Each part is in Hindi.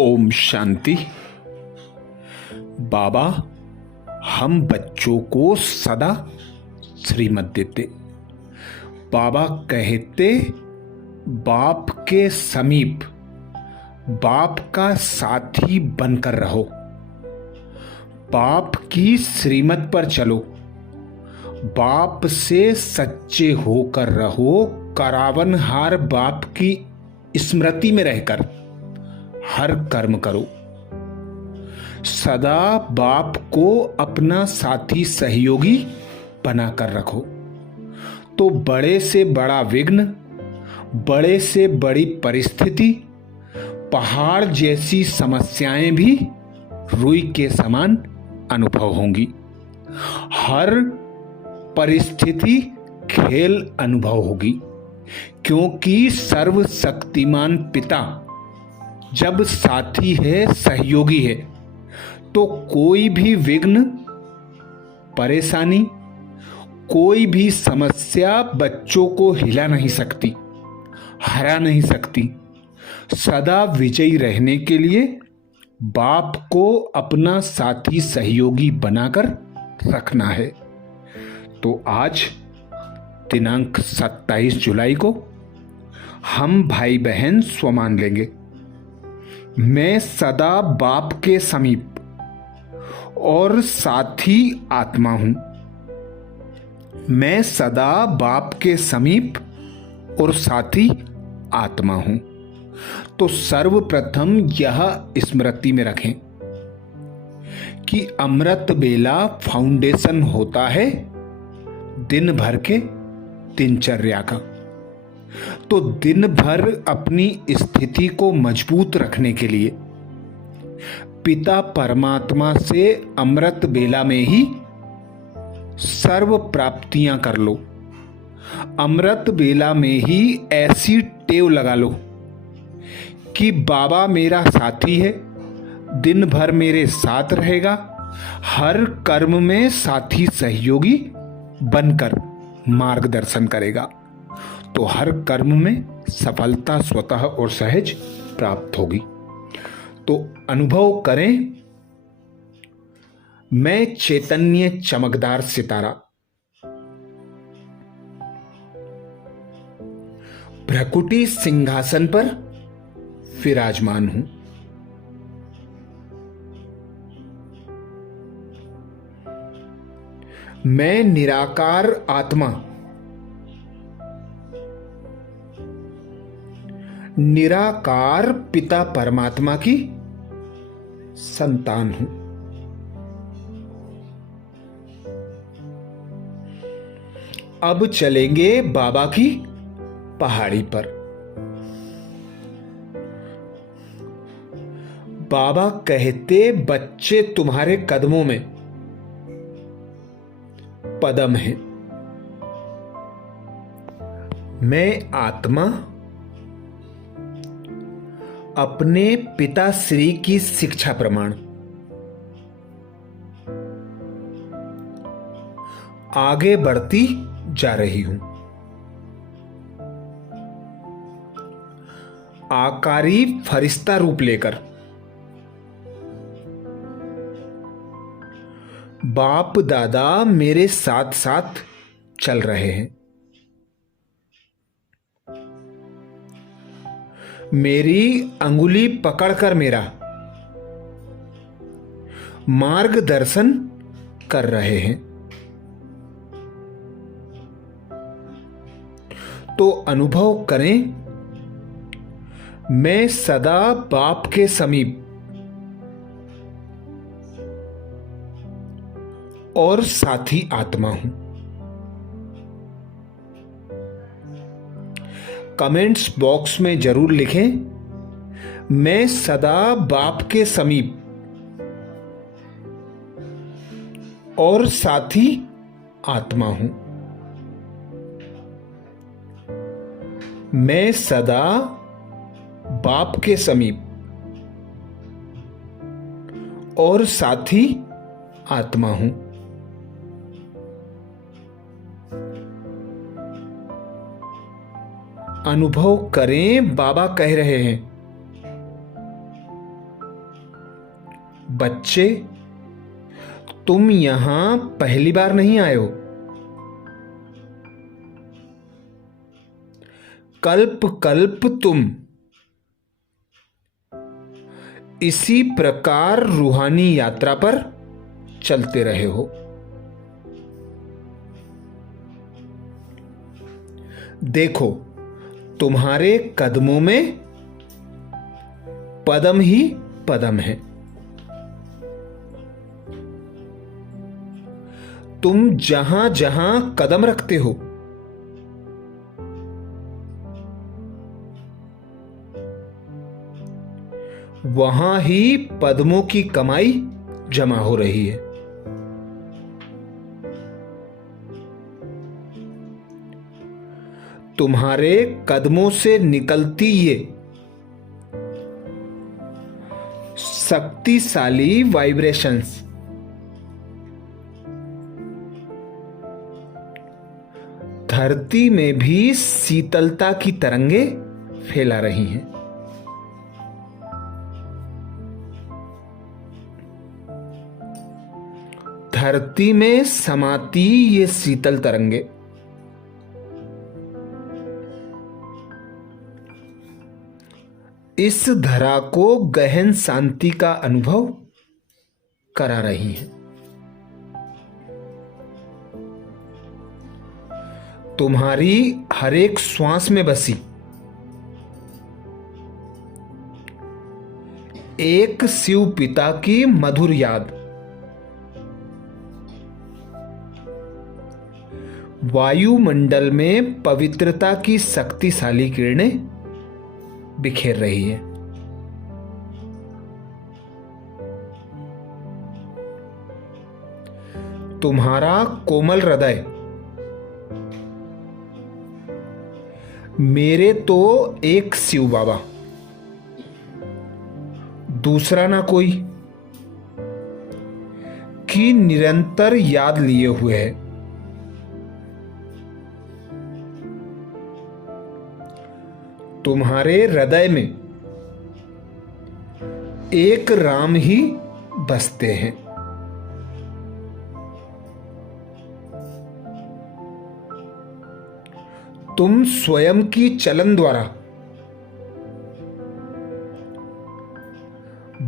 ओम शांति। बाबा हम बच्चों को सदा श्रीमत देते। बाबा कहते बाप के समीप बाप का साथी बनकर रहो, बाप की श्रीमत पर चलो, बाप से सच्चे होकर रहो, करावनहार बाप की स्मृति में रहकर हर कर्म करो। सदा बाप को अपना साथी सहयोगी बनाकर रखो, तो बड़े से बड़ा विघ्न, बड़े से बड़ी परिस्थिति, पहाड़ जैसी समस्याएं भी रुई के समान अनुभव होंगी। हर परिस्थिति खेल अनुभव होगी, क्योंकि सर्वशक्तिमान पिता जब साथी है, सहयोगी है, तो कोई भी विघ्न, परेशानी, कोई भी समस्या बच्चों को हिला नहीं सकती, हरा नहीं सकती। सदा विजयी रहने के लिए बाप को अपना साथी सहयोगी बनाकर रखना है। तो आज दिनांक 27 जुलाई को हम भाई बहन स्वमान लेंगे। मैं सदा बाप के समीप और साथी आत्मा हूं। मैं सदा बाप के समीप और साथी आत्मा हूं। तो सर्वप्रथम यह स्मृति में रखें कि अमृत बेला फाउंडेशन होता है दिन भर के दिनचर्या का। तो दिन भर अपनी स्थिति को मजबूत रखने के लिए पिता परमात्मा से अमृत बेला में ही सर्व प्राप्तियां कर लो। अमृत बेला में ही ऐसी टेव लगा लो कि बाबा मेरा साथी है, दिन भर मेरे साथ रहेगा, हर कर्म में साथी सहयोगी बनकर मार्गदर्शन करेगा, तो हर कर्म में सफलता स्वतः और सहज प्राप्त होगी। तो अनुभव करें, मैं चैतन्य चमकदार सितारा भ्रकुटी सिंहासन पर विराजमान हूं। मैं निराकार आत्मा, निराकार पिता परमात्मा की संतान हूं। अब चलेंगे बाबा की पहाड़ी पर। बाबा कहते बच्चे तुम्हारे कदमों में पदम है। मैं आत्मा अपने पिता श्री की शिक्षा प्रमाण आगे बढ़ती जा रही हूं। आकारी फरिश्ता रूप लेकर बाप दादा मेरे साथ साथ चल रहे हैं। मेरी अंगुली पकड़कर मेरा मार्गदर्शन कर रहे हैं। तो अनुभव करें, मैं सदा बाप के समीप और साथी आत्मा हूं। कमेंट्स बॉक्स में जरूर लिखें, मैं सदा बाप के समीप और साथी आत्मा हूं। मैं सदा बाप के समीप और साथी आत्मा हूं। अनुभव करें, बाबा कह रहे हैं बच्चे, तुम यहां पहली बार नहीं आए हो। कल्प कल्प तुम इसी प्रकार रूहानी यात्रा पर चलते रहे हो। देखो, तुम्हारे कदमों में पदम ही पदम है। तुम जहां जहां कदम रखते हो, वहां ही पद्मों की कमाई जमा हो रही है। तुम्हारे कदमों से निकलती ये शक्तिशाली वाइब्रेशंस धरती में भी शीतलता की तरंगे फैला रही हैं। धरती में समाती ये शीतल तरंगे इस धरा को गहन शांति का अनुभव करा रही हैं। तुम्हारी हर एक श्वास में बसी एक शिव पिता की मधुर याद वायुमंडल में पवित्रता की शक्तिशाली किरणें बिखेर रही है। तुम्हारा कोमल हृदय मेरे तो एक शिव बाबा, दूसरा ना कोई की निरंतर याद लिए हुए है। तुम्हारे हृदय में एक राम ही बसते हैं। तुम स्वयं की चलन द्वारा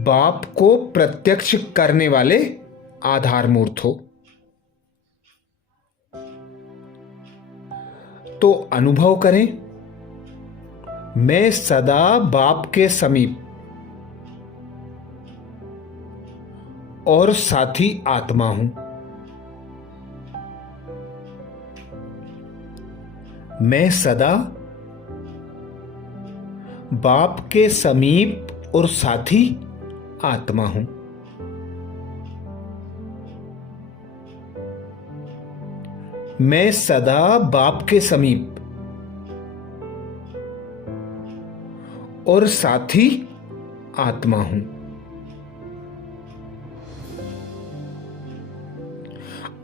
बाप को प्रत्यक्ष करने वाले आधार मूर्त हो। तो अनुभव करें, मैं सदा बाप के समीप और साथी आत्मा हूं। मैं सदा बाप के समीप और साथी आत्मा हूं। मैं सदा बाप के समीप और साथी आत्मा हूं।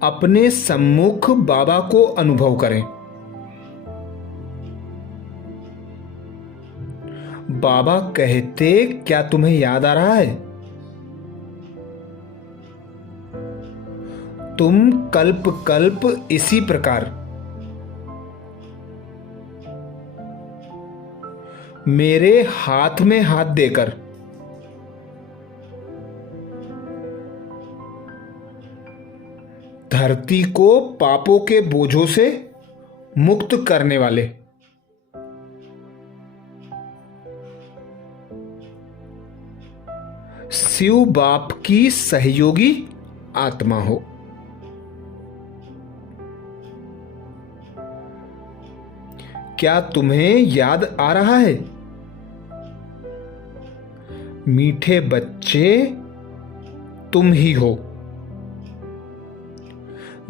अपने सम्मुख बाबा को अनुभव करें। बाबा कहते, क्या तुम्हें याद आ रहा है? तुम कल्प कल्प इसी प्रकार मेरे हाथ में हाथ देकर धरती को पापों के बोझों से मुक्त करने वाले शिव बाप की सहयोगी आत्मा हो। क्या तुम्हें याद आ रहा है? मीठे बच्चे, तुम ही हो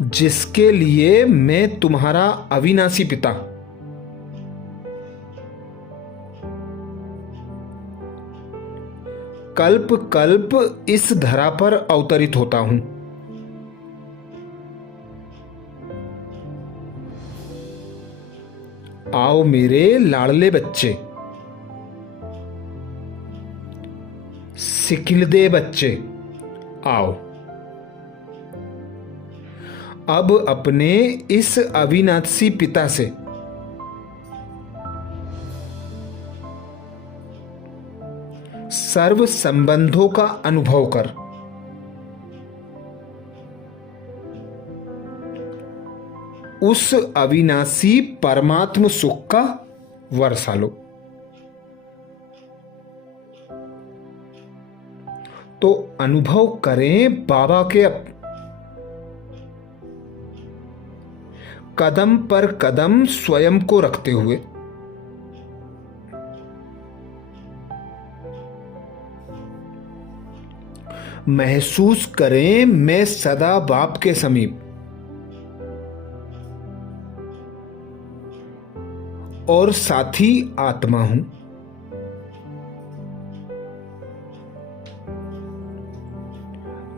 जिसके लिए मैं तुम्हारा अविनाशी पिता कल्प कल्प इस धरा पर अवतरित होता हूं। आओ मेरे लाडले बच्चे, सिकिलदे बच्चे, आओ अब अपने इस अविनाशी पिता से सर्व संबंधों का अनुभव कर उस अविनाशी परमात्म सुख का वर्षा लो। तो अनुभव करें बाबा के कदम पर कदम स्वयं को रखते हुए। महसूस करें मैं सदा बाप के समीप और साथी आत्मा हूं।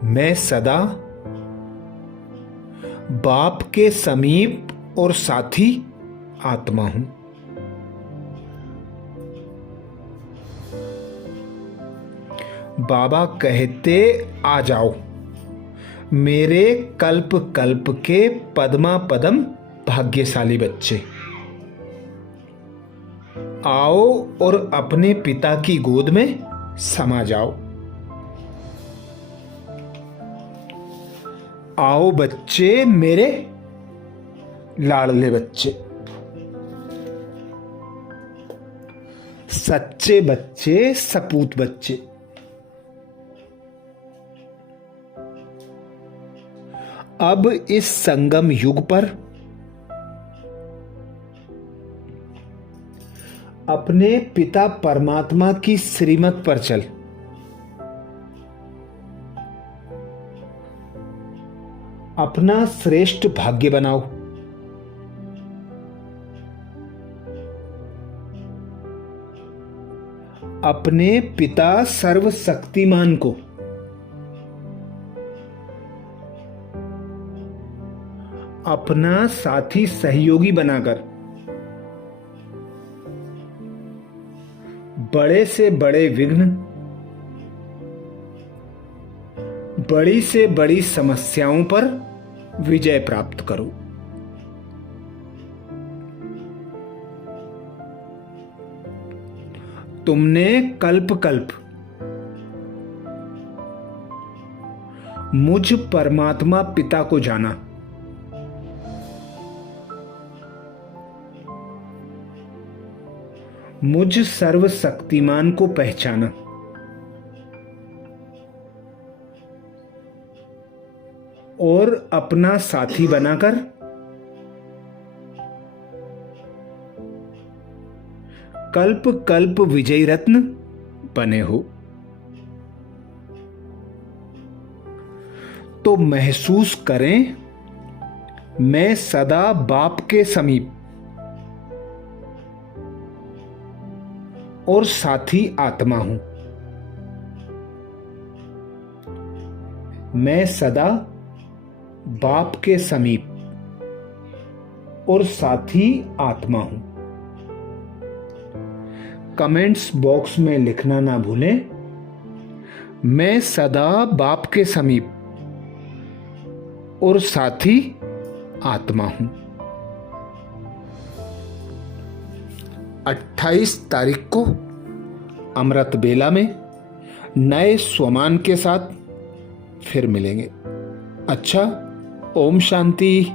मैं सदा बाप के समीप और साथी आत्मा हूं। बाबा कहते आ जाओ मेरे कल्प कल्प के पद्मा पदम भाग्यशाली बच्चे, आओ और अपने पिता की गोद में समा जाओ। आओ बच्चे मेरे लाडले बच्चे, सच्चे बच्चे, सपूत बच्चे। अब इस संगम युग पर अपने पिता परमात्मा की श्रीमत पर चल। अपना श्रेष्ठ भाग्य बनाओ। अपने पिता सर्वशक्तिमान को अपना साथी सहयोगी बनाकर बड़े से बड़े विघ्न, बड़ी से बड़ी समस्याओं पर विजय प्राप्त करो। तुमने कल्प कल्प मुझ परमात्मा पिता को जाना। मुझ सर्वशक्तिमान को पहचाना। और अपना साथी बनाकर कल्प कल्प विजयी रत्न बने हो। तो महसूस करें मैं सदा बाप के समीप और साथी आत्मा हूं। मैं सदा बाप के समीप और साथी आत्मा हूं। कमेंट्स बॉक्स में लिखना ना भूलें, मैं सदा बाप के समीप और साथी आत्मा हूं। 28 तारीख को अमृत बेला में नए स्वमान के साथ फिर मिलेंगे। अच्छा, ओम शांति।